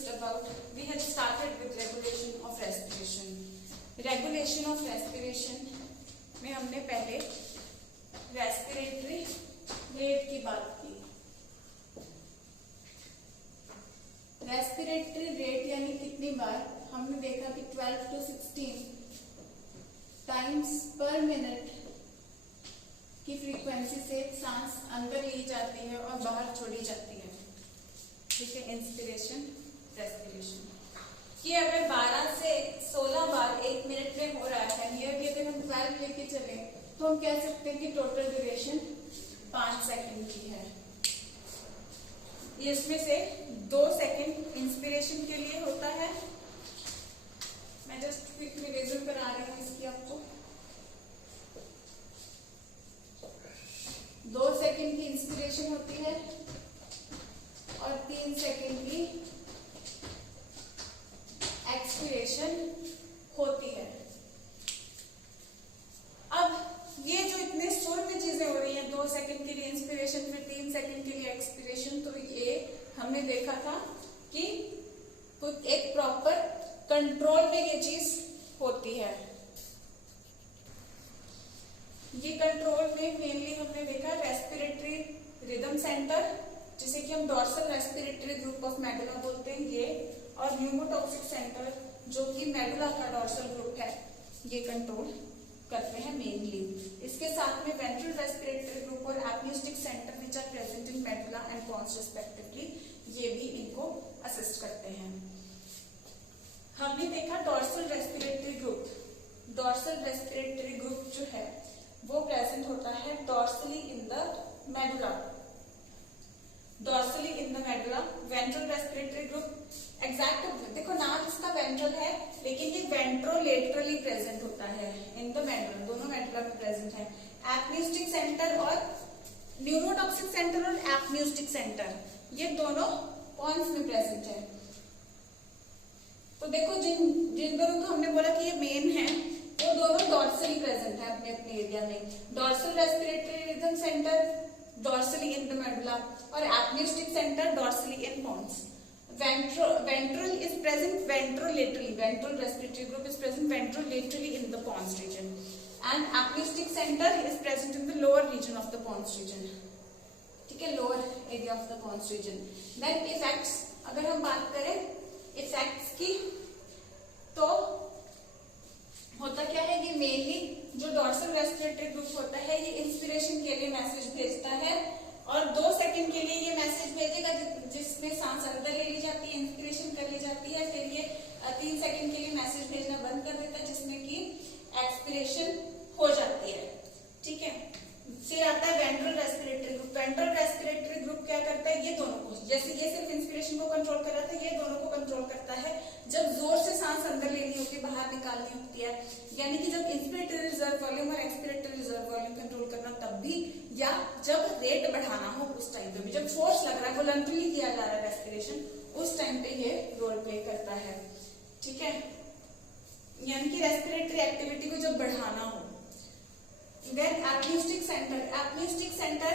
discussed about, we had started with regulation of respiration. Regulation of respiration में हमने पहले respiratory rate की बात की. रेस्पिरेटरी रेट यानी कितनी बार हमने देखा कि 12 to 16 टाइम्स पर मिनट की फ्रीक्वेंसी से सांस अंदर ली जाती है और बाहर छोड़ी जाती है. ठीक है, इंस्पिरेशन रेस्पिरेशन. कि अगर 12 से 16 बार 1 मिनट में हो रहा है, ये भी अगर हम 12 लेके चले तो हम कह सकते हैं कि टोटल ड्यूरेशन 5 सेकंड की है. इसमें से 2 सेकंड इंस्पिरेशन के लिए होता है. मैं जस्ट क्विक रिवीजन करा रही हूँ इसकी आपको. 2 सेकंड की इंस्पिरेशन होती है और 3 सेकंड की एक्सपिरेशन होती है. अब ये जो इतने सुर में चीजें हो रही हैं, 2 सेकंड के लिए इंस्पिरेशन फिर 3 सेकंड के लिए एक्सपिरेशन, तो ये हमने देखा था कि कुछ एक प्रॉपर कंट्रोल में ये चीज होती है. ये कंट्रोल में मेनली हमने देखा रेस्पिरेटरी रिदम सेंटर, जिसे कि हम dorsal respiratory group of medulla बोलते हैं, ये, और न्यूमोटॉक्सिक सेंटर जो कि मेडुला का डॉर्सल ग्रुप है, ये कंट्रोल करते हैं मेनली. इसके साथ में वेंट्रल रेस्पिरेटरी ग्रुप और apneustic centre which are present in medulla and pons respectively, ये भी इनको असिस्ट करते हैं. हमने देखा dorsal respiratory group. Dorsal respiratory group जो है वो प्रेजेंट होता है dorsally in the medulla. Dorsally in the medulla. Ventral respiratory group exact देखो नाम इसका वेंट्रल है, लेकिन ये वेंट्रोलेटरली प्रेजेंट होता है इन द मेडुला. दोनों मेडुला में प्रेजेंट है. एपन्यूस्टिक सेंटर और न्यूमोटॉक्सिक सेंटर और एपन्यूस्टिक सेंटर, ये दोनों पॉन्स में प्रेजेंट है. तो देखो जिन दोनों को हमने बोला कि ये मेन है, वो दोनों डॉर्सली प्रेजेंट है अपने अपने एरिया में. Dorsal respiratory rhythm centre dorsally in the medulla और apneustic centre dorsally in pons. Ventral is present ventrolaterally. Ventral respiratory group is present ventrolaterally in the pons region, and apneustic center is present in the lower region of the pons region. ठीक है, lower area of the pons region. Then effects, अगर हम बात करें effects की, तो होता क्या है, ये मेनली जो डॉर्सल रेस्पिरेटरी ग्रुप होता है, ये इंस्पिरेशन के लिए मैसेज भेजता है और 2 सेकंड के लिए ये मैसेज भेजेगा जिसमें सांस अंदर ले ली जाती है, इंस्पिरेशन कर ली जाती है, फिर ये 3 सेकंड के लिए मैसेज भेजना बंद कर देता है, जिसमें कि एक्सपिरेशन हो जाती है. ठीक है, फिर आता है ventral respiratory group. Ventral respiratory group क्या करता है, ये दोनों को, जैसे ये सिर्फ इंस्पिरेशन को कंट्रोल कर रहा था, ये दोनों को कंट्रोल करता है. जब जोर से सांस अंदर लेनी होती है, बाहर निकालनी होती है, यानी कि जब इंस्पिरेटरी रिजर्व वॉल्यूम और एक्सपिरेटरी रिजर्व वॉल्यूम कंट्रोल करना तब भी, या जब रेट बढ़ाना हो उस टाइम पे भी, जब फोर्स लग रहा है, वॉलंटरी किया जा रहा है रेस्पिरेशन, उस टाइम पे ये रोल प्ले करता है. ठीक है, यानी कि रेस्पिरेटरी एक्टिविटी को जब बढ़ाना हो. Then apneustic centre. Apneustic centre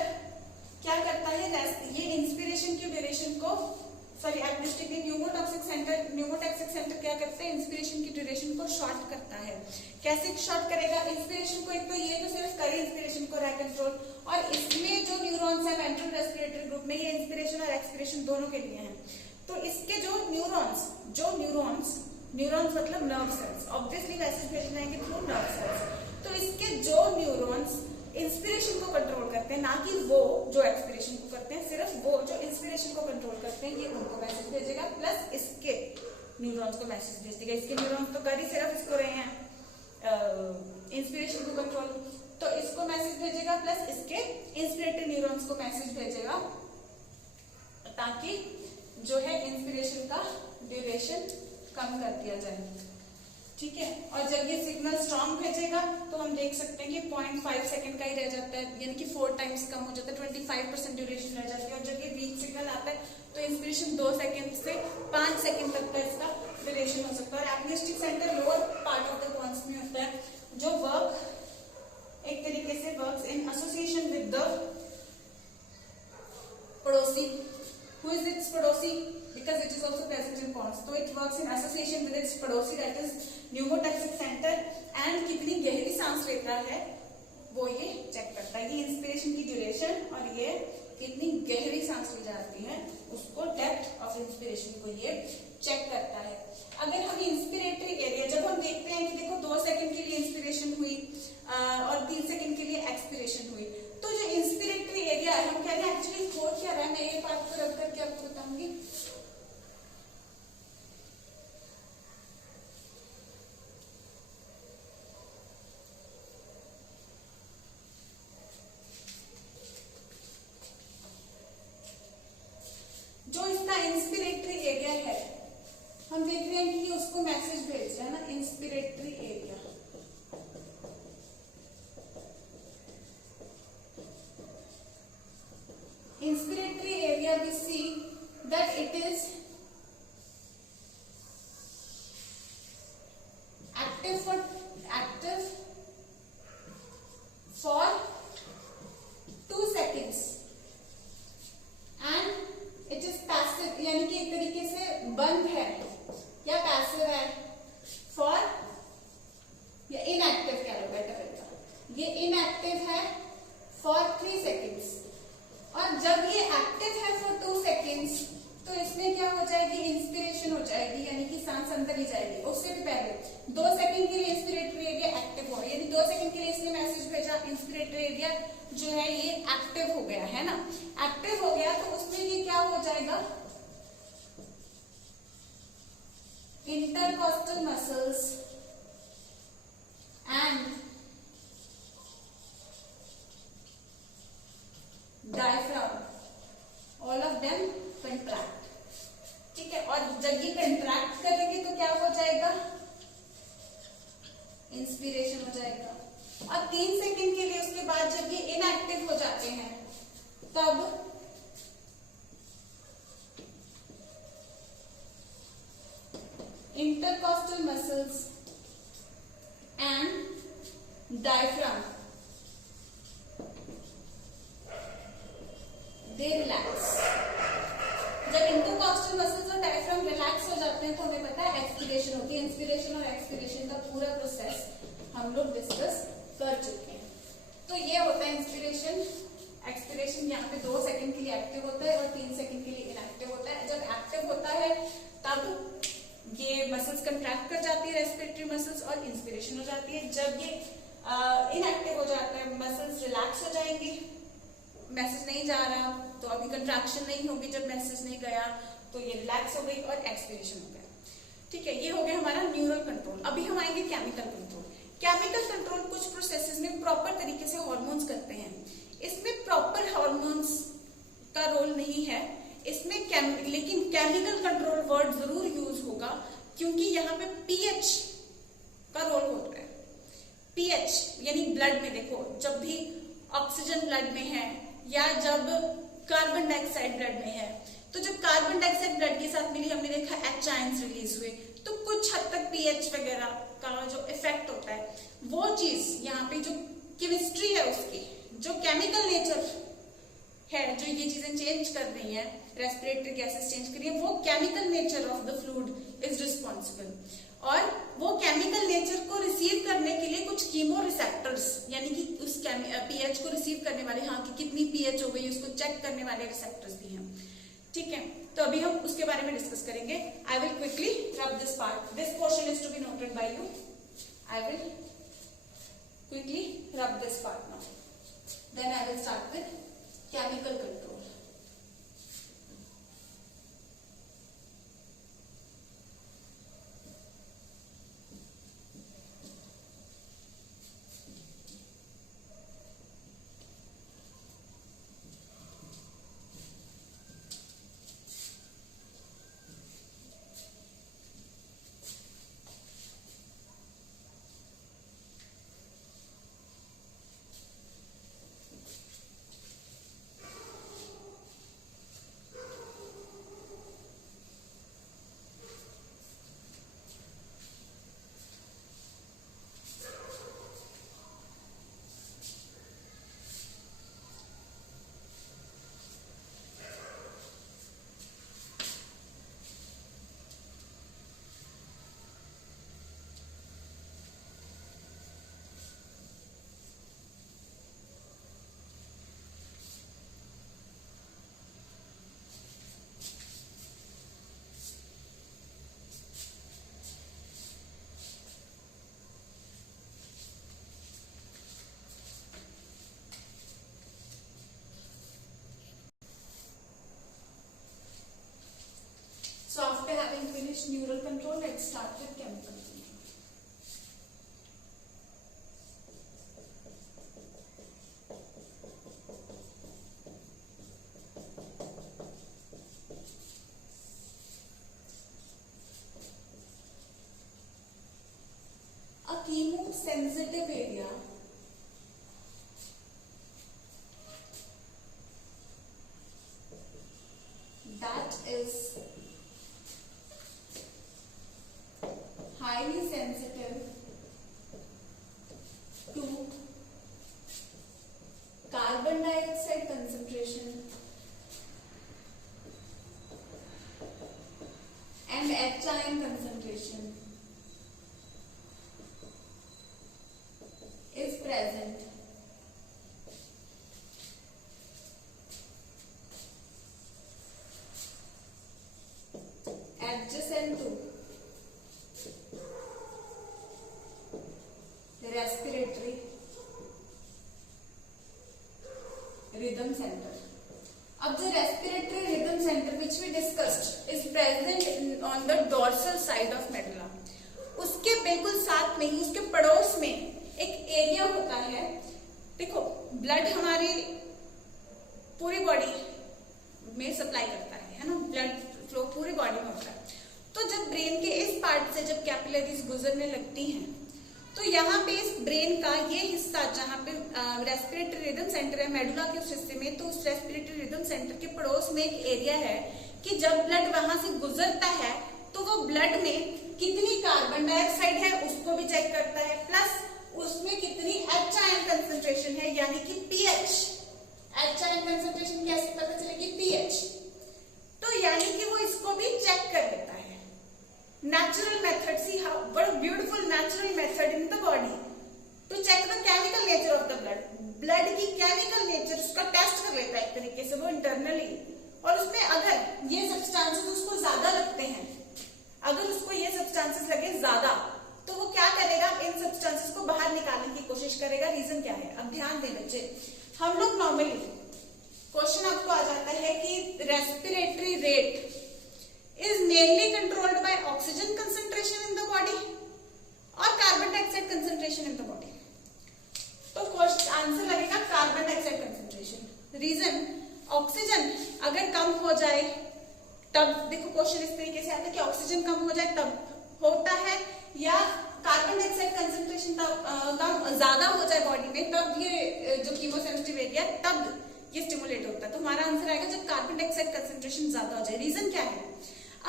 क्या करता है, ये इंस्पिरेशन की ड्यूरेशन को, सॉरी एपन्यूस्टिक न्यूमोटॉक्सिक सेंटर क्या करता है, इंस्पिरेशन की ड्यूरेशन को शॉर्ट करता है. कैसे शॉर्ट करेगा इंस्पिरेशन को, एक तो ये जो सिर्फ करे इंस्पिरेशन को रहा कंट्रोल, और इसमें जो न्यूरॉन्स है वेंट्रल रेस्पिरेटरी ग्रुप में, ये इंस्पिरेशन और एक्सपिरेशन दोनों के लिए है. तो इसके जो न्यूरॉन्स मतलब नर्व सेल्स, ऑब्वियसली मैसेज भेजना है थ्रू नर्व सेल्स. तो इसके जो न्यूरॉन्स इंस्पिरेशन को कंट्रोल करते हैं, ना कि वो जो एक्सपिरेशन को करते हैं, सिर्फ वो जो इंस्पिरेशन को कंट्रोल करते हैं, ये उनको मैसेज भेजेगा, प्लस इसके न्यूरॉन्स को मैसेज भेज देगा. इसके न्यूरॉन्स तो कर ही सिर्फ इसको रहे हैं इंस्पिरेशन को कंट्रोल, तो इसको मैसेज भेजेगा, प्लस इसके इंस्पिरेटरी न्यूरॉन्स को मैसेज भेजेगा, ताकि जो है इंस्पिरेशन का ड्यूरेशन कम कर दिया जाए. ठीक है, और जब ये सिग्नल स्ट्रॉन्ग भेजेगा तो हम देख सकते हैं कि 0.5 सेकंड का ही रह जाता है, यानी कि 4 टाइम्स कम हो जाता है, 25% ड्यूरेशन रह जाती है. और जब ये वीक सिग्नल आता है तो इंस्पिरेशन 2 सेकंड से 5 सेकंड तक का इसका ड्यूरेशन हो सकता है. और apneustic centre lower part of the pons में होता है, जो वर्क एक तरीके से works in association with the पड़ोसी. हु इज इट्स पड़ोसी? Because it is also present in response. तो it works in association with its पड़ोसी that is pneumotoxic center and कितनी गहरी सांस लेता है वो ये चेक करता है। ये इंस्पिरेशन की ड्यूरेशन और ये कितनी गहरी सांस ली जाती है उसको डेप्थ ऑफ इंस्पिरेशन को ये चेक करता है। अगर हम इंस्पिरेटरी एरिया जब हम देखते हैं कि देखो 2 सेकंड के लिए इंस्पिरेशन हुई और 3 सेकंड के लिए एक्सपिरेशन हुई, तो जो इंस्पिरेटरी एरिया है हम कह रहे हैं एक्चुअली हो क्या रहा है, मैं ये बात को रख करके आपको बताऊंगी। जो इसका इंस्पिरेटरी एरिया है हम देख रहे हैं कि उसको मैसेज भेज रहा है ना, inspiratory area. Inspiratory area we see that it is active for 2 seconds and it is passive, यानी कि एक तरीके से बंद है या पैसिव है for या इनएक्टिव कह लो बेटर रहेगा, ये इनएक्टिव है for 3 seconds और जब ये एक्टिव है फॉर 2 सेकेंड्स तो इसमें क्या हो जाएगी, इंस्पिरेशन हो जाएगी यानी कि सांस अंदर ही जाएगी। उससे भी पहले 2 सेकेंड के लिए इंस्पिरेटरी एरिया एक्टिव हो, यानी 2 सेकेंड के लिए इसने मैसेज भेजा, इंस्पिरेटरी एरिया जो है ये एक्टिव हो गया है ना। एक्टिव हो गया तो उसमें ये क्या हो जाएगा, intercostal muscles and diaphragm all of them contract. ठीक है, और जब ये कंट्रैक्ट करेंगे तो क्या हो जाएगा, इंस्पिरेशन हो जाएगा। और 3 सेकंड के लिए उसके बाद जब ये इनएक्टिव हो जाते हैं तब intercostal muscles and diaphragm they relax. जब इंटरकॉस्टल मसल्स और डायफ्राम रिलैक्स हो जाते हैं तो हमें पता है एक्सपिरेशन होती है। इंस्पिरेशन और एक्सपिरेशन का पूरा प्रोसेस हम लोग डिस्कस कर चुके हैं। तो ये होता है इंस्पिरेशन। एक्सपिरेशन यहाँ पे 2 सेकंड के लिए एक्टिव होता है और 3 सेकंड के लिए इनएक्टिव होता है। जब एक्टिव होता है तब ये मसल्स कंट्रैक्ट कर जाती है, रेस्पिरेटरी मसल्स, और इंस्पिरेशन हो जाती है। जब ये इनएक्टिव हो जाता है मसल्स रिलैक्स हो जाएंगी, मैसेज नहीं जा रहा तो अभी कंट्रैक्शन नहीं होगी, जब मैसेज नहीं गया तो ये रिलैक्स हो गई और एक्सपिरेशन हो गया। ठीक है, ये हो गया हमारा न्यूरल कंट्रोल। अभी हम आएंगे केमिकल कंट्रोल। केमिकल कंट्रोल कुछ प्रोसेसेस में प्रॉपर तरीके से हार्मोन्स करते हैं, इसमें प्रॉपर हार्मोन्स का रोल नहीं है इसमें लेकिन केमिकल कंट्रोल वर्ड जरूर यूज होगा क्योंकि यहाँ पे पीएच का रोल होता है। पीएच यानी ब्लड में देखो, जब भी ऑक्सीजन ब्लड में है या जब कार्बन डाइऑक्साइड ब्लड में है, तो जब कार्बन डाइऑक्साइड ब्लड के साथ मिली हमने देखा एच आयंस रिलीज हुए, तो कुछ हद तक पीएच वगैरह का जो इफेक्ट होता है वो चीज यहाँ पे जो केमिस्ट्री है उसकी जो केमिकल नेचर है, जो ये चीजें चेंज कर रही हैं, रेस्पिरेटरी गैसेस चेंज कर रही है, वो chemical nature of the fluid is responsible. और वो केमिकल नेचर को रिसीव करने के लिए कुछ कीमो रिसेप्टर्स यानी कि उस पीएच को रिसीव करने वाले, हाँ कि कितनी पीएच हो गई उसको चेक करने वाले रिसेप्टर्स भी हैं। ठीक है, तो अभी हम उसके बारे में डिस्कस करेंगे। I will quickly rub this part, this portion is to be noted by you. I will quickly rub this part now, then I will start with chemical control. finish neural control, let's start with chemical control. A chemosensitive area that is highly sensitive to carbon dioxide concentration and H ion concentration is present adjacent to respiratory rhythm center. अब जो respiratory rhythm center which we discussed is present on the dorsal side of medulla, उसके बिल्कुल साथ में ही उसके पड़ोस में एक एरिया होता है. देखो ब्लड हमारी पूरी बॉडी में सप्लाई करता है ना, ब्लड फ्लो पूरी बॉडी में होता है. तो जब ब्रेन के इस पार्ट से जब कैपिलरीज गुजरने लगती हैं तो यहाँ पे इस ब्रेन का ये हिस्सा जहाँ पे रेस्पिरेटरी रिदम सेंटर है मेडुला के उस हिस्से में, तो उस रेस्पिरेटरी रिदम सेंटर के पड़ोस में एक एरिया है कि जब ब्लड वहां से गुजरता है तो वो ब्लड में कितनी कार्बन डाइऑक्साइड है उसको भी चेक करता है, प्लस उसमें कितनी एच आयन कंसेंट्रेशन है यानी कि पीएच. एच आयन कंसेंट्रेशन कैसे पता चलेगी? पीएच. तो यानी कि वो इसको भी चेक कर लेता है. Natural method, see how what beautiful natural method in the body to check the chemical nature of the blood. Blood की केमिकल नेचर उसका टेस्ट कर लेता है एक तरीके से वो इंटरनली, और उसमें अगर ये सब्सटेंसेस उसको ज्यादा लगते हैं, अगर उसको ये सब्सटेंसेस लगे ज्यादा, तो वो क्या करेगा? इन सब्सटेंसेस को बाहर निकालने की कोशिश करेगा. रीजन क्या है? अब ध्यान दें बच्चे, हम लोग नॉर्मली क्वेश्चन आपको आ जाता है कि respiratory rate is mainly controlled by oxygen concentration in the body और carbon dioxide concentration in the body. तो आंसर लगेगा carbon dioxide concentration. Reason, oxygen अगर कम हो जाए तब, देखो क्वेश्चन इस तरीके से आता है कि ऑक्सीजन कम हो जाए तब होता है, या कार्बन डाइऑक्साइड कंसेंट्रेशन कम ज्यादा हो जाए बॉडी में तब ये जो कीमोसेंसिटिव एरिया तब ये स्टिमुलेट होता है. तो हमारा आंसर आएगा जब कार्बन डाइऑक्साइड कंसेंट्रेशन ज्यादा हो जाए. रीजन क्या है?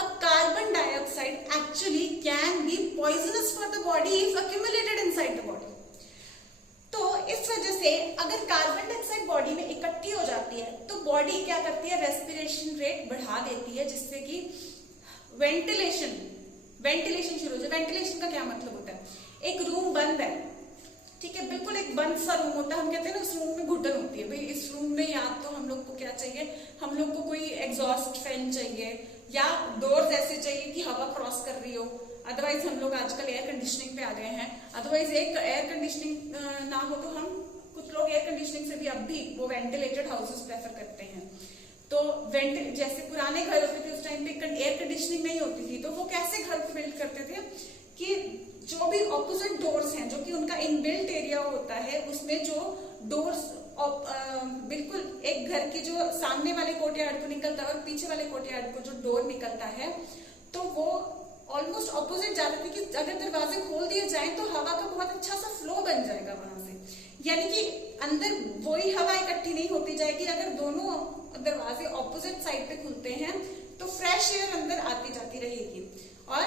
अब carbon dioxide actually can be poisonous for the body if accumulated inside the body. तो इस वजह से अगर कार्बन डाइऑक्साइड बॉडी में इकट्ठी हो जाती है तो बॉडी क्या करती है? रेस्पिरेशन रेट बढ़ा देती है, जिससे कि वेंटिलेशन शुरू हो जाए. वेंटिलेशन का क्या मतलब होता है? एक रूम बंद है, ठीक है, बिल्कुल एक बंद सा रूम होता है, हम कहते हैं ना उस रूम में घुटन होती है. भाई इस रूम में या तो हम लोग को क्या चाहिए? हम लोग को कोई एग्जॉस्ट फैन चाहिए या डोर्स ऐसे चाहिए कि हवा क्रॉस कर रही हो. अदरवाइज हम लोग आजकल एयर कंडीशनिंग पे आ गए हैं. अदरवाइज एक एयर कंडीशनिंग ना हो तो हम कुछ लोग एयर कंडीशनिंग से भी अब भी वो वेंटिलेटेड हाउसेस प्रेफर करते हैं. तो जैसे पुराने घर होते थे उस टाइम पे एयर कंडीशनिंग नहीं होती थी, तो वो कैसे घर को बिल्ड करते थे कि जो भी ऑपोजिट डोर्स हैं जो कि उनका इनबिल्ट एरिया होता है, उसमें जो डोर्स बिल्कुल एक घर के जो सामने वाले कोर्टयार्ड को निकलता है और पीछे वाले कोर्टयार्ड को जो डोर निकलता है, तो वो ऑलमोस्ट ऑपोजिट जाते थे कि अगर दरवाजे खोल दिए जाए तो हवा का बहुत अच्छा सा फ्लो बन जाएगा वहां से. यानी कि अंदर वही हवा इकट्ठी नहीं होती जाएगी. अगर दोनों दरवाजे ऑपोजिट साइड पे खुलते हैं तो फ्रेश एयर अंदर आती जाती रहेगी, और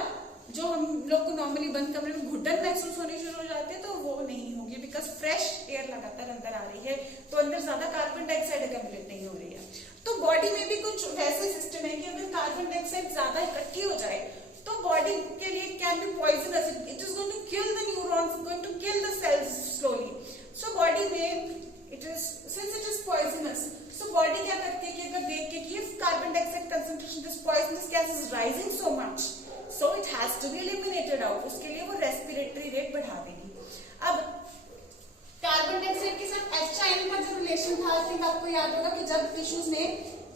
जो हम लोग को नॉर्मली बंद कमरे में घुटन महसूस होनी शुरू हो जाती है तो वो नहीं होगी, बिकॉज फ्रेश एयर लगातार अंदर आ रही है, तो अंदर ज्यादा कार्बन डाइऑक्साइड अक्यूमुलेट नहीं हो रही है. तो बॉडी में भी कुछ वैसे सिस्टम है कि अगर कार्बन डाइऑक्साइड ज्यादा इकट्ठी हो जाए तो बॉडी के लिए can be poisonous. It is going to kill the neurons, going to kill the cells slowly. So body में it is, since it is poisonous, so body क्या करती है कि अगर देख के कि if carbon dioxide concentration this poisonous gas is rising so much, so it has to be eliminated out. उसके लिए वो रेस्पिरेटरी रेट बढ़ा देगी. अब कार्बन डाइऑक्साइड के साथ एच आयन का जो रिलेशन था, आई थिंक आपको याद होगा कि जब टिश्यूज ने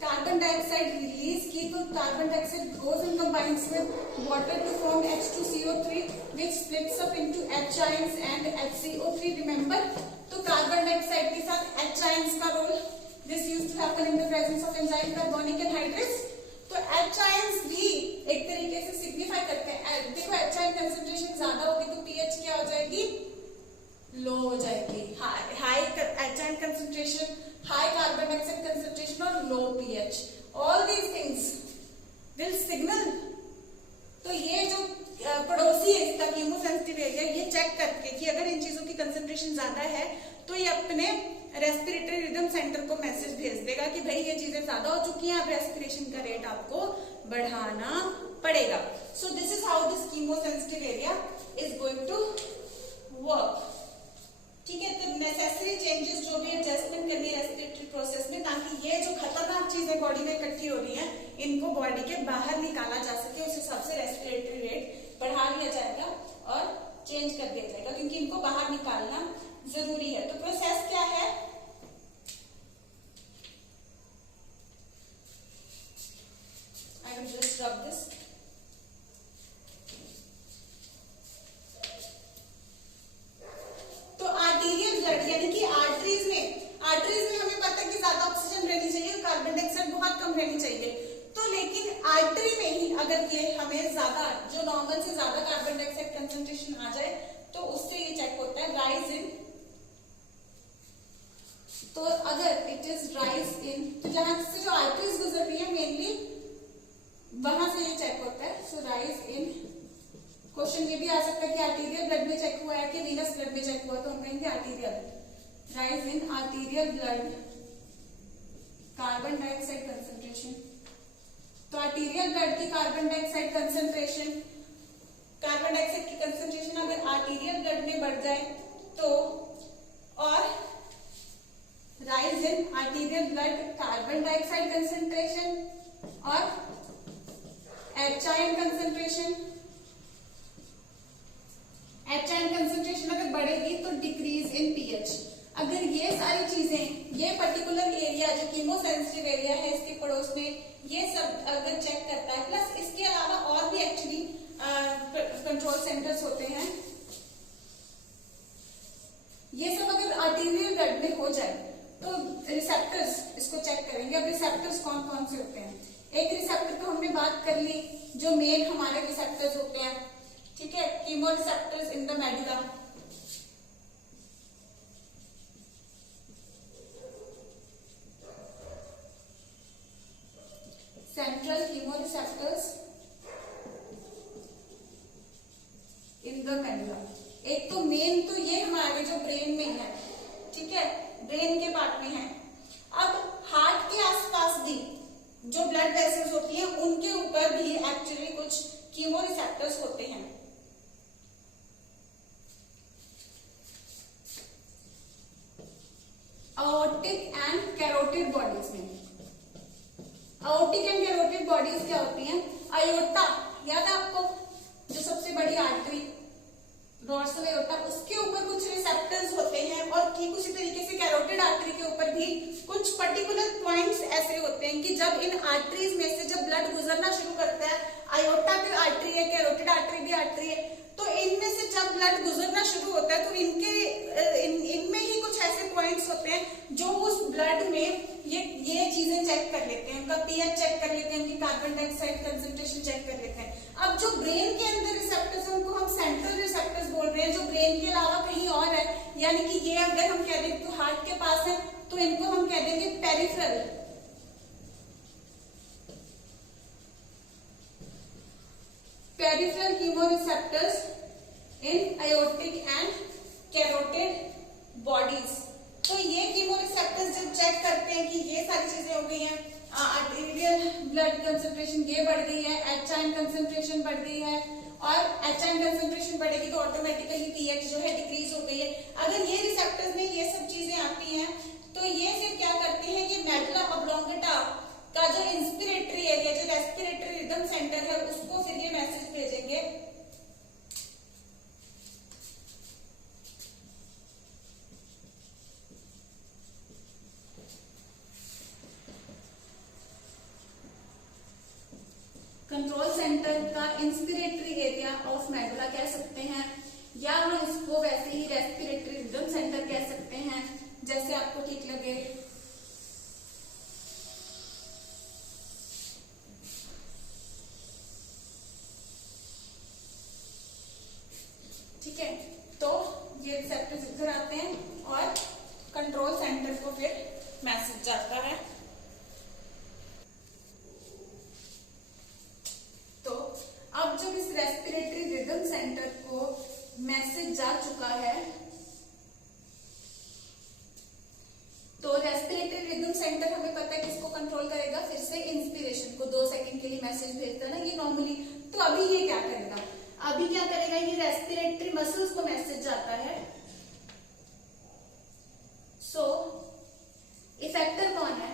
कार्बन डाइऑक्साइड रिलीज की तो carbon dioxide goes and combines with water to form H2CO3 which splits up into H ions and HCO3. Remember, तो कार्बन डाइऑक्साइड के साथ H आयंस का role, this used to happen in the presence of enzyme carbonic anhydrase. तो H ions भी एक तरीके से signify करते हैं. देखो H आयन कंसंट्रेशन ज्यादा होगी तो pH क्या हो जाएगी, लो हो जाएगी. High H ion concentration, high carbon dioxide concentration और लो pH, all these things will signal. तो ये जो पड़ोसी है इसका कीमोसेंसिटिव एरिया, ये चेक करके कि अगर इन चीजों की कंसंट्रेशन ज्यादा है तो ये अपने रेस्पिरेटरी रिदम सेंटर को मैसेज भेज देगा कि भाई ये चीजें ज्यादा हो चुकी हैं, अब रेस्पिरेशन का रेट आपको बढ़ाना पड़ेगा. So this is how this chemosensitive area is going to work. ठीक है, तो नेसेसरी चेंजेस जो भी एडजस्टमेंट करनी है रेस्पिरेटरी प्रोसेस में, ताकि ये जो खतरनाक चीजें बॉडी में इकट्ठी हो रही हैं इनको बॉडी के बाहर निकाला जा सके, उस हिसाब से रेस्पिरेटरी रेट बढ़ा लिया जाएगा और चेंज कर दिया जाएगा, क्योंकि इनको बाहर निकालना जरूरी है. तो प्रोसेस क्या है, I will just rub this. तो आर्टीरियल ब्लड यानी कि आर्टरीज में हमें पता है कि ज्यादा ऑक्सीजन रहनी चाहिए, कार्बन डाइऑक्साइड बहुत कम रहनी चाहिए. तो लेकिन आर्टरी में ही अगर ये हमें ज्यादा, जो नॉर्मल से ज्यादा कार्बन डाइऑक्साइड कंसंट्रेशन आ जाए तो उससे ये चेक होता है राइज इन. तो अगर इट इज राइज इन, तो जहां से जो आर्टरीज गुजर रही है मेनली वहां से ये चेक होता है. सो राइज इन, क्वेश्चन ये भी आ सकता है कि आर्टीरियल ब्लड में चेक हुआ है कि वीनस ब्लड में चेक हुआ, तो हम कहेंगे arterial. Rise in arterial blood carbon dioxide concentration. तो आर्टीरियल ब्लड की carbon dioxide concentration, carbon dioxide की कंसंट्रेशन अगर आर्टीरियल ब्लड में बढ़ जाए तो, और rise in arterial blood carbon dioxide concentration और H ion concentration. H ion concentration अगर बढ़ेगी तो डिक्रीज इन pH. अगर ये सारी चीजें, ये पर्टिकुलर एरिया जो कीमोसेंसिटिव एरिया है इसके पड़ोस में, ये सब अगर चेक करता है, प्लस इसके अलावा और भी एक्चुअली कंट्रोल सेंटर्स होते हैं, ये सब अगर आर्टीरियल ब्लड में हो जाए तो रिसेप्टर्स इसको चेक करेंगे. अब रिसेप्टर्स कौन कौन से होते हैं, एक रिसेप्टर तो हमने बात कर ली जो मेन हमारे रिसेप्टर्स होते हैं. ठीक है, chemo receptors in the medulla. Central chemo receptors in the medulla. एक तो मेन तो ये हमारे जो ब्रेन में है, ठीक है, ब्रेन के पार्ट में है. अब हार्ट के आसपास भी जो ब्लड वेसल्स होती हैं उनके ऊपर भी एक्चुअली कुछ कीमो रिसेप्टर्स होते हैं. aortic and carotid bodies में, aortic and carotid bodies क्या होती हैं, aorta याद है आपको, जो सबसे बड़ी आर्टरी डोर्सल एओर्टा, उसके ऊपर कुछ रिसेप्टर्स होते हैं. और ठीक उसी तरीके से कैरोटिड आर्टरी के ऊपर भी कुछ पर्टिकुलर पॉइंट्स ऐसे होते हैं कि जब इन आर्टरीज में से जब ब्लड गुजरना शुरू करता है, आयोटा भी आर्टरी है, कैरोटिड आर्टरी भी आर्टरी है, तो इनमें से जब ब्लड गुजरना शुरू होता है तो इनमें ही कुछ ऐसे पॉइंट्स होते हैं जो उस ब्लड में ये चीजें चेक कर लेते हैं, उनका पीएच चेक कर लेते हैं, उनकी कार्बन डाइऑक्साइड कंसंट्रेशन चेक कर लेते हैं. अब जो ब्रेन के अंदर रिसेप्टर्स हैं उनको हम सेंट्रल रिसेप्टर्स बोल रहे हैं, जो ब्रेन के अलावा कहीं और है, यानी कि ये अगर हम कह दें तो हार्ट के पास है तो इनको हम कह देंगे peripheral. Peripheral chemoreceptors in aortic and carotid bodies. तो ये कीमोरिसेप्टर्स जब चेक करते हैं कि ये सारी चीजें हो गई हैं, आर्टेरियल ब्लड कंसंट्रेशन ये बढ़ गई है, H आयन कंसंट्रेशन बढ़ गई है, और H आयन कंसंट्रेशन बढ़ेगी तो ऑटोमेटिकली pH जो है डिक्रीज हो गई है. अगर ये रिसेप्टर्स में ये सब चीजें आती हैं तो ये फिर क्या करते हैं, ये मेडुला ऑब्लोंगेटा का जो इंस्पिरेटरी एरिया, जो रेस्पिरेटरी रिदम सेंटर है, उसको फिर ये मैसेज भेजेंगे ऑफ मेडुला कह सकते हैं, या हम इसको वैसे ही रेस्पिरेटरी रिदम सेंटर कह सकते हैं, जैसे आपको ठीक लगे। ठीक है, तो ये रिसेप्टर्स इधर आते हैं और कंट्रोल सेंटर को फिर मैसेज जाता है। तो अब जब इस रेस्पिरेटरी रिदम सेंटर को मैसेज जा चुका है, तो रेस्पिरेटरी रिदम सेंटर हमें पता है किसको कंट्रोल करेगा, फिर से इंस्पिरेशन को 2 सेकंड के लिए मैसेज भेजता है ना ये नॉर्मली। तो अभी ये क्या करेगा, अभी क्या करेगा, ये रेस्पिरेटरी मसल्स को मैसेज जाता है। सो इफेक्टर कौन है,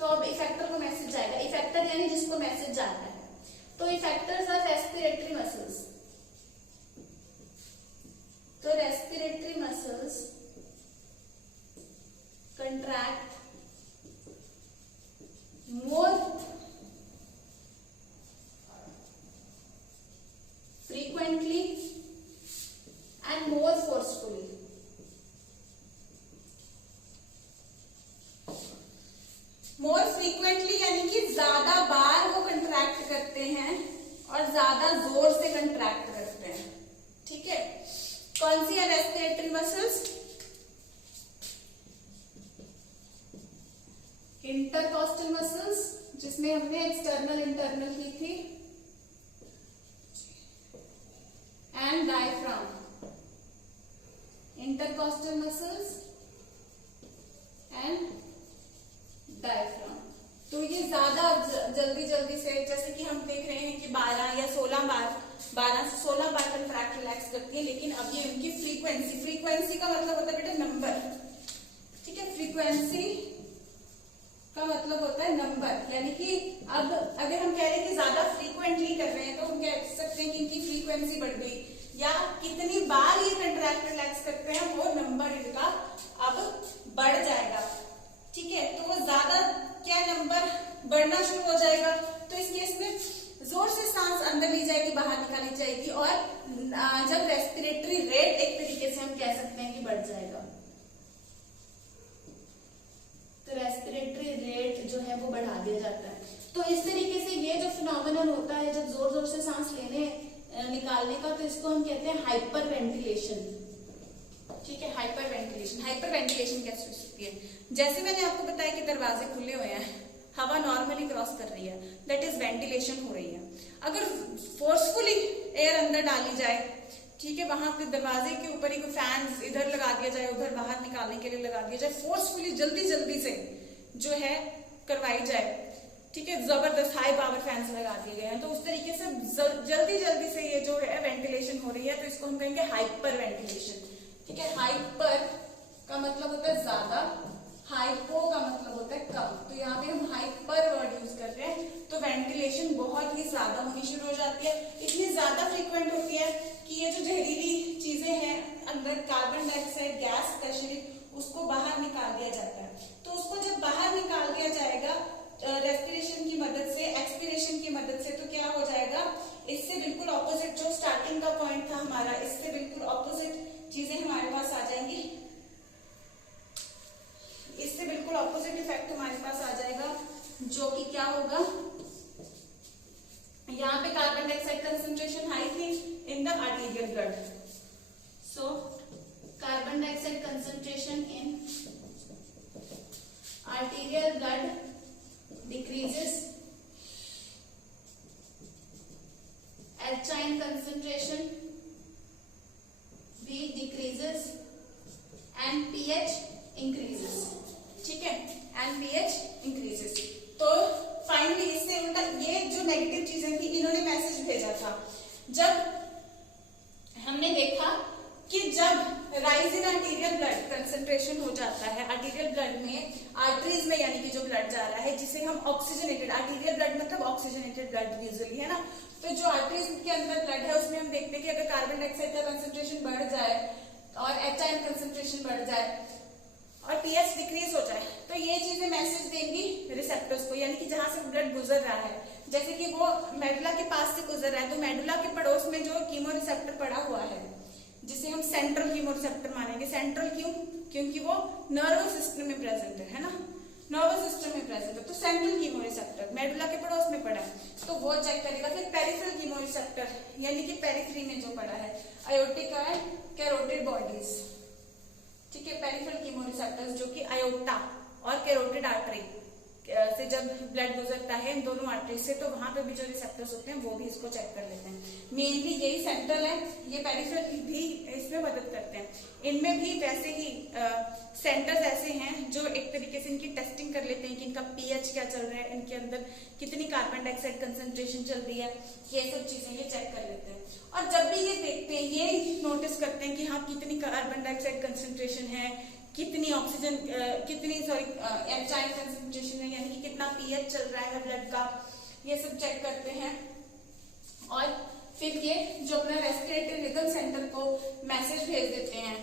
तो अब इफेक्टर को मैसेज जाएगा, इफेक्टर यानी जिसको मैसेज जाता है। तो इफेक्टर्स आर रेस्पिरेटरी मसल्स, तो respiratory muscles contract more frequently and more forcefully। More frequently यानी कि ज्यादा बार वो कंट्रैक्ट करते हैं और ज्यादा जोर से कंट्रैक्ट करते हैं। ठीक है, कौन सी है रेस्पिरेटरी मसल्स, इंटरकॉस्टल मसल्स, जिसमें हमने एक्सटर्नल इंटरनल की थी, and diaphragm, intercostal muscles and diaphragm। तो ये ज्यादा जल्दी जल्दी से, जैसे कि हम देख रहे हैं कि 12 या 16 बार, 12 से 16 बार कंट्रैक्ट रिलैक्स करती है, लेकिन अब ये उनकी फ्रीक्वेंसी का मतलब होता है बेटा नंबर। ठीक है, फ्रीक्वेंसी का मतलब होता है नंबर, यानी कि अब अगर हम कह रहे हैं कि ज्यादा फ्रीक्वेंटली कर रहे हैं तो हम कह सकते हैं कि इनकी फ्रीक्वेंसी बढ़ गई, या कितनी बार ये कंट्रैक्ट रिलैक्स करते हैं वो नंबर इनका अब बढ़ जाएगा। ठीक है, तो वो ज्यादा क्या नंबर बढ़ना शुरू हो जाएगा। तो इस केस में जोर से सांस अंदर ली जाएगी, बाहर निकाली जाएगी, और जब रेस्पिरेटरी रेट एक तरीके से हम कह सकते हैं कि बढ़ जाएगा। तो रेस्पिरेटरी रेट जो है वो बढ़ा दिया जाता है। तो इस तरीके से ये जो फिनोमेनन होता है जब जोर जोर से सांस लेने निकालने का, तो इसको हम कहते हैं हाइपर वेंटिलेशन। ठीक है, हाइपर वेंटिलेशन। हाइपर वेंटिलेशन कैसे हो सकती है, जैसे मैंने आपको बताया कि दरवाजे खुले हुए हैं, हवा नॉर्मली क्रॉस कर रही है, दैट इज वेंटिलेशन हो रही है। अगर फोर्सफुली एयर अंदर डाली जाए, ठीक है, वहां पे दरवाजे के ऊपर ही फैन इधर लगा दिया जाए, उधर बाहर निकालने के लिए लगा दिया जाए, फोर्सफुली जल्दी जल्दी से जो है करवाई जाए, ठीक है, जबरदस्त हाई पावर फैंस लगा दिए गए हैं, तो उस तरीके से जल्दी जल्दी से ये जो है वेंटिलेशन हो रही है, तो इसको हम कहेंगे हाइपर वेंटिलेशन। ठीक है, हाइपर का मतलब होता है ज्यादा, हाइपो का मतलब होता है कम, तो यहाँ पे हम हाइपर वर्ड यूज कर रहे हैं। तो वेंटिलेशन बहुत ही ज्यादा होनी शुरू हो जाती है, इतनी ज्यादा फ्रीक्वेंट होती है कि ये जो जहरीली चीजें हैं अंदर, कार्बन डाइऑक्साइड गैस स्पेशली, उसको बाहर निकाल दिया जाता है। तो उसको जब बाहर निकाल दिया जाएगा रेस्पिरेशन की मदद से, एक्सपिरेशन की मदद से, तो क्या हो जाएगा, इससे बिल्कुल ऑपोजिट जो स्टार्टिंग का पॉइंट था हमारा, इससे बिल्कुल ऑपोजिट चीजें हमारे पास आ जाएंगी, इससे बिल्कुल ऑपोजिट इफेक्ट हमारे पास आ जाएगा, जो कि क्या होगा, यहाँ पे कार्बन डाइऑक्साइड कंसेंट्रेशन हाई थी in the arterial blood, so carbon dioxide concentration in arterial blood decreases, H concentration भी decreases and pH increases। ठीक है, and pH increases। तो फाइनली इससे उल्टा ये जो नेगेटिव चीजें थी, इन्होंने मैसेज भेजा था। जब हमने देखा कि जब rise in arterial blood concentration हो जाता है, आर्टेरियल ब्लड में, आर्टरीज में यानी कि जो ब्लड जा रहा है, जिसे हम ऑक्सीजनेटेड, आर्टेरियल ब्लड मतलब ऑक्सीजनेटेड ब्लड यूजुअली है ना, तो जो आर्टरीज के अंदर ब्लड है उसमें हम देखते हैं कि अगर कार्बन डाइऑक्साइड का कंसंट्रेशन बढ़ जाए और H कंसंट्रेशन बढ़ जाए और पीएच डिक्रीज हो जाए, तो ये चीजें मैसेज देंगी रिसेप्टर्स को, यानी कि जहां से ब्लड गुजर रहा है, जैसे कि वो मेडुला के पास से गुजर रहा है, तो मेडुला के पड़ोस में जो कीमो सेंट्रल कीमोरिसेप्टर मानेंगे। सेंट्रल क्यों? क्योंकि वो नर्वस सिस्टम में प्रेजेंट है ना, नर्वस सिस्टम में प्रेजेंट है। तो सेंट्रल कीमोरिसेप्टर मेडुला के पड़ोस में पड़ा है तो वो चेक करेगा। फिर पेरिफेरल कीमोरिसेप्टर यानी कि पेरिफेरी में जो पड़ा है, अयोटिक एंड कैरोटिड बॉडीज, ठीक है। पेरिफेरल कीमोरिसेप्टर्स जो कि अयोटा और कैरोटिड आर्टरी से जब ब्लड गुजरता है इन दोनों आर्टरी से, तो वहां पे भी जो रिसेप्टर्स होते हैं वो भी इसको चेक कर लेते हैं। मेनली यही सेंट्रल है, ये पेरिफेरल भी इसमें मदद करते हैं। इनमें भी वैसे ही सेंटर्स ऐसे हैं जो एक तरीके से इनकी टेस्टिंग कर लेते हैं कि इनका पीएच क्या चल रहा है, इनके अंदर कितनी कार्बन डाइऑक्साइड कंसंट्रेशन चल रही है, ये सब चीजें ये चेक कर लेते हैं। और जब भी ये देखते हैं, ये नोटिस करते हैं कि हाँ कितनी कार्बन डाइऑक्साइड कंसंट्रेशन है, कितनी ऑक्सीजन एंजाइम कंसंट्रेशन है, यानी कि कितना पीएच चल रहा है ब्लड का, ये सब चेक करते हैं। और फिर ये जो अपना रेस्पिरेटरी रिदम सेंटर को मैसेज भेज देते हैं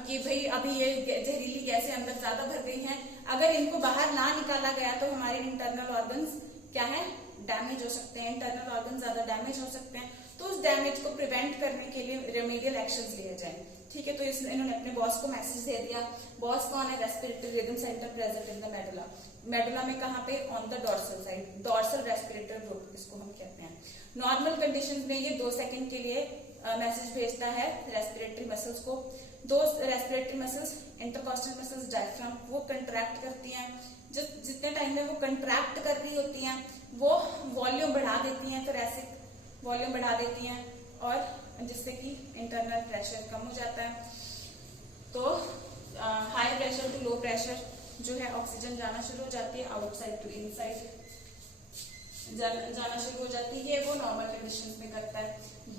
कि भाई अभी ये जहरीली गैसें अंदर ज्यादा भर गई हैं, अगर इनको बाहर ना निकाला गया तो हमारे इंटरनल ऑर्गन्स क्या है, डैमेज हो सकते हैं, इंटरनल ऑर्गन ज्यादा डैमेज हो सकते हैं। तो उस डैमेज को प्रिवेंट करने के लिए रेमेडियल एक्शंस लिए जाएं, ठीक है। तो इन्होंने अपने बॉस को मैसेज दे दिया। बॉस कौन है? Respiratory rhythm centre present in the medulla. Medulla में कहाँ पे? On the dorsal side, dorsal respirator group इसको हम कहते हैं। नॉर्मल कंडीशंस में ये 2 सेकंड के लिए मैसेज भेजता है रेस्पिरेटरी मसल्स को। दो respiratory muscles, intercostal muscles, diaphragm, वो कंट्रैक्ट करती हैं। जितने टाइम में वो कंट्रैक्ट कर रही होती हैं वो वॉल्यूम बढ़ा देती हैं, थोरैसिक वॉल्यूम बढ़ा देती हैं, और जिससे कि इंटरनल प्रेशर कम हो जाता है। तो high pressure to low pressure जो है, ऑक्सीजन जाना शुरू हो जाती है, आउटसाइड टू इनसाइड जाना शुरू हो जाती है। वो नॉर्मल कंडीशंस में करता है।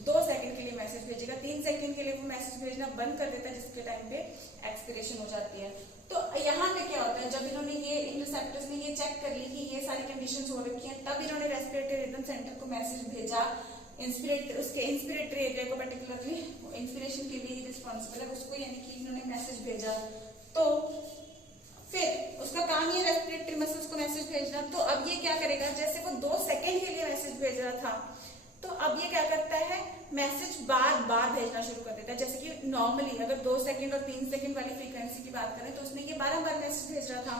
2 सेकंड के लिए मैसेज भेजेगा, 3 सेकंड के लिए वो मैसेज भेजना बंद कर देता है, जिसके टाइम पे एक्सपिरेशन हो जाती है। तो यहाँ पे क्या होता है, जब इन्होंने ये इन रिसेप्टर्स ने ये चेक कर ली कि ये सारी कंडीशंस हो रखी हैं, तब इन्होंने रेस्पिरेटरी रिदम सेंटर को मैसेज भेजा। उसके इंस्पिरेटरी एरिया को पर्टिकुलरली इंस्पिरेशन के लिए रिस्पॉन्सिबल है उसको, यानी कि इन्होंने मैसेज भेजा। तो फिर उसका काम ये रेस्पिरेटरी मसल्स को मैसेज भेजना। तो अब ये क्या करेगा, जैसे वो 2 सेकंड के लिए मैसेज भेज रहा था, तो अब ये क्या करता है, मैसेज बार बार भेजना शुरू कर देता है। जैसे कि नॉर्मली अगर 2 सेकंड और 3 सेकंड वाली फ्रीक्वेंसी की बात करें तो उसने ये 12 बार मैसेज भेज रहा था,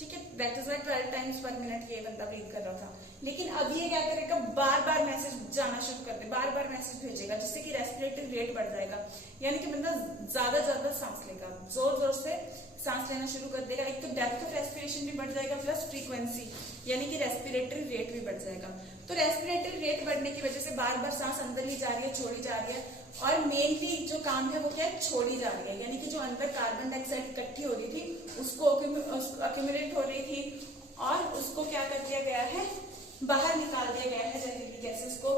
ठीक है। दैट इज व्हाई 12 टाइम्स पर मिनट ये बंदा ब्रीथ कर रहा था। लेकिन अब ये क्या करेगा, बार बार मैसेज जाना शुरू कर दे, बार बार मैसेज भेजेगा, जिससे कि रेस्पिरेटरी रेट बढ़ जाएगा, यानी कि बंदा ज्यादा सांस लेगा, जोर जोर से सांस लेना शुरू कर देगा। एक तो डेप्थ ऑफ रेस्पिरेशन भी बढ़ जाएगा, प्लस फ्रीक्वेंसी यानी कि रेस्पिरेटरी रेट भी बढ़ जाएगा। तो रेस्पिरेटरी रेट बढ़ने की वजह से बार बार सांस अंदर ही जा रही है, छोड़ी जा रही है, और मेनली जो काम है वो क्या है, छोड़ी जा रही है। यानी कि जो अंदर कार्बन डाइऑक्साइड इकट्ठी हो रही थी उसको अक्यूमुलेट हो रही थी, और उसको क्या कर दिया गया है, बाहर निकाल दिया गया है जहरीली गैसेस को।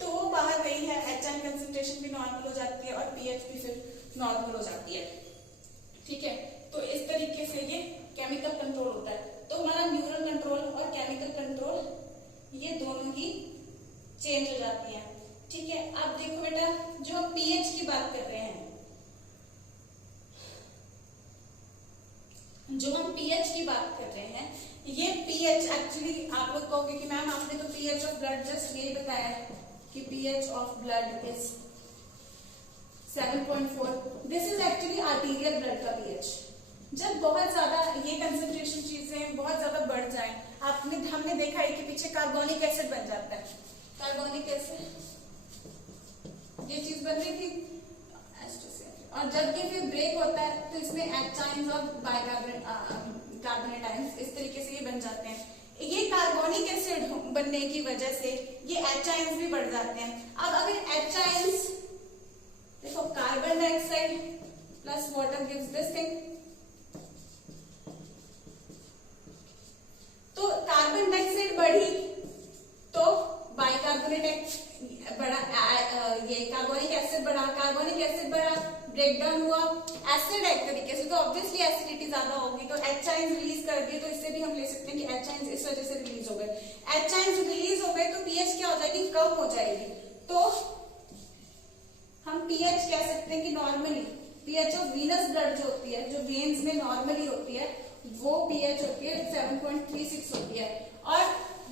तो वो बाहर गई है, एचआई कंसंट्रेशन भी नॉर्मल हो जाती है और पीएच भी फिर नॉर्मल हो जाती है, ठीक है। तो इस तरीके से ये केमिकल कंट्रोल होता है। तो हमारा न्यूरल कंट्रोल और केमिकल कंट्रोल ये दोनों ही चेंज हो जाती है, ठीक है। अब देखो बेटा, जो हम पीएच की बात कर रहे हैं, जो हम पीएच की बात कर रहे हैं, ये पीएच एक्चुअली आप लोग कहोगे कि मैम आपने तो पीएच ऑफ ब्लड जस्ट ये बताया कि pH of blood is 7.4। This is actually arterial blood का पीएच। जब बहुत ज्यादा ये कंसंट्रेशन चीजें बहुत ज्यादा बढ़ जाएं, हमने देखा है कि पीछे कार्बोनिक एसिड बन जाता है। कार्बोनिक एसिड ये चीज बन रही थी, और जब ये फिर ब्रेक होता है तो इसमें एचाइन्स और बाइकार्बोनेट आयंस इस तरीके से ये बन जाते हैं। ये कार्बोनिक एसिड बनने की वजह से ये एचाइन्स भी बढ़ जाते हैं। अब अगर एचाइन्स, देखो carbon dioxide plus water gives this thing, तो कार्बन डाइऑक्साइड बढ़ी तो बाइकार्बोनेट बढ़ा, ये कार्बोनिक एसिड बढ़ा, कार्बोनिक एसिड बढ़ा, ब्रेकडाउन हुआ, एसिड एक तरीके से, तो ऑब्वियसली एसिडिटी ज्यादा होगी, तो एचाइन्स रिलीज कर दिए। तो इससे भी हम ले सकते हैं कि एचाइन्स इस वजह से रिलीज हो गए। एचाइन्स रिलीज हो गए तो पीएच क्या हो जाएगी, कम हो जाएगी। तो हम पीएच कह सकते हैं कि normally pH of venous blood जो होती है, जो वेन्स में नॉर्मली होती है, वो पीएच होती है 7.36 होती है। और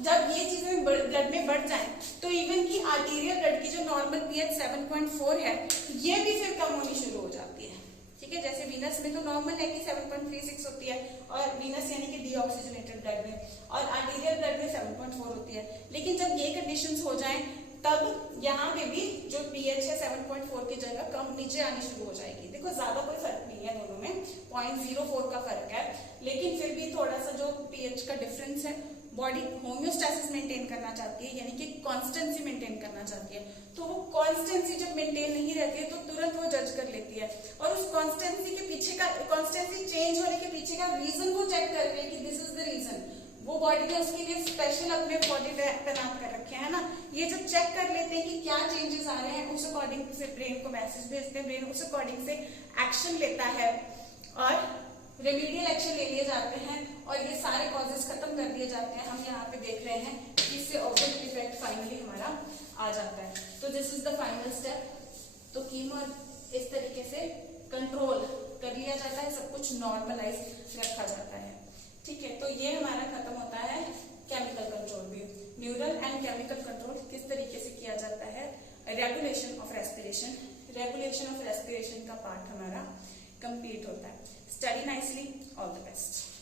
जब ये चीजें ब्लड में बढ़ जाए तो इवन की आर्टीरियल ब्लड की जो नॉर्मल पीएच 7.4 है ये भी फिर कम होनी शुरू हो जाती है। ठीक है, जैसे वीनस में तो नॉर्मल है कि 7.36 होती है, और वीनस यानी कि डीऑक्सीजनेटेड ब्लड में, और आर्टीरियल ब्लड में 7.4 होती है। लेकिन जब ये कंडीशंस हो जाएं तब यहाँ पे भी जो पीएच है 7.4 की जगह कम नीचे आनी शुरू हो जाएगी। देखो ज्यादा कोई फर्क नहीं है दोनों में, 0.04 का फर्क है, लेकिन फिर भी थोड़ा सा जो पीएच का डिफरेंस है, बॉडी होम्योस्टैसिस मेंटेन करना चाहती है, यानी कि कॉन्स्टेंसी मेंटेन करना चाहती है। तो वो कॉन्स्टेंसी जब मेंटेन नहीं रहती है तो तुरंत वो जज कर लेती है, और उस कॉन्स्टेंसी के पीछे का, कॉन्स्टेंसी चेंज होने के पीछे का रीजन वो चेक कर रही है कि दिस इज द रीजन। वो बॉडी ने उसके लिए स्पेशल अपने बॉडी तैनात कर रखे हैं ना, ये जो चेक कर लेते हैं कि क्या चेंजेस आ रहे हैं, उस अकॉर्डिंग से ब्रेन को मैसेज भेजते हैं, ब्रेन उस अकॉर्डिंग से एक्शन लेता है, और रेमेडियल एक्शन ले लिए जाते हैं, और ये सारे कॉजेस खत्म कर दिए जाते हैं। हम यहाँ पे देख रहे हैं कि इससे ऑपोजिट इफेक्ट फाइनली हमारा आ जाता है। तो this is the final step. तो कीमो इस तरीके से कंट्रोल कर लिया जाता है, सब कुछ नॉर्मलाइज रखा जाता है। ठीक है, तो ये हमारा खत्म होता है केमिकल कंट्रोल भी। न्यूरल एंड केमिकल कंट्रोल किस तरीके से किया जाता है, regulation of respiration, regulation of respiration का पार्ट हमारा कंप्लीट होता है। Study nicely, all the best.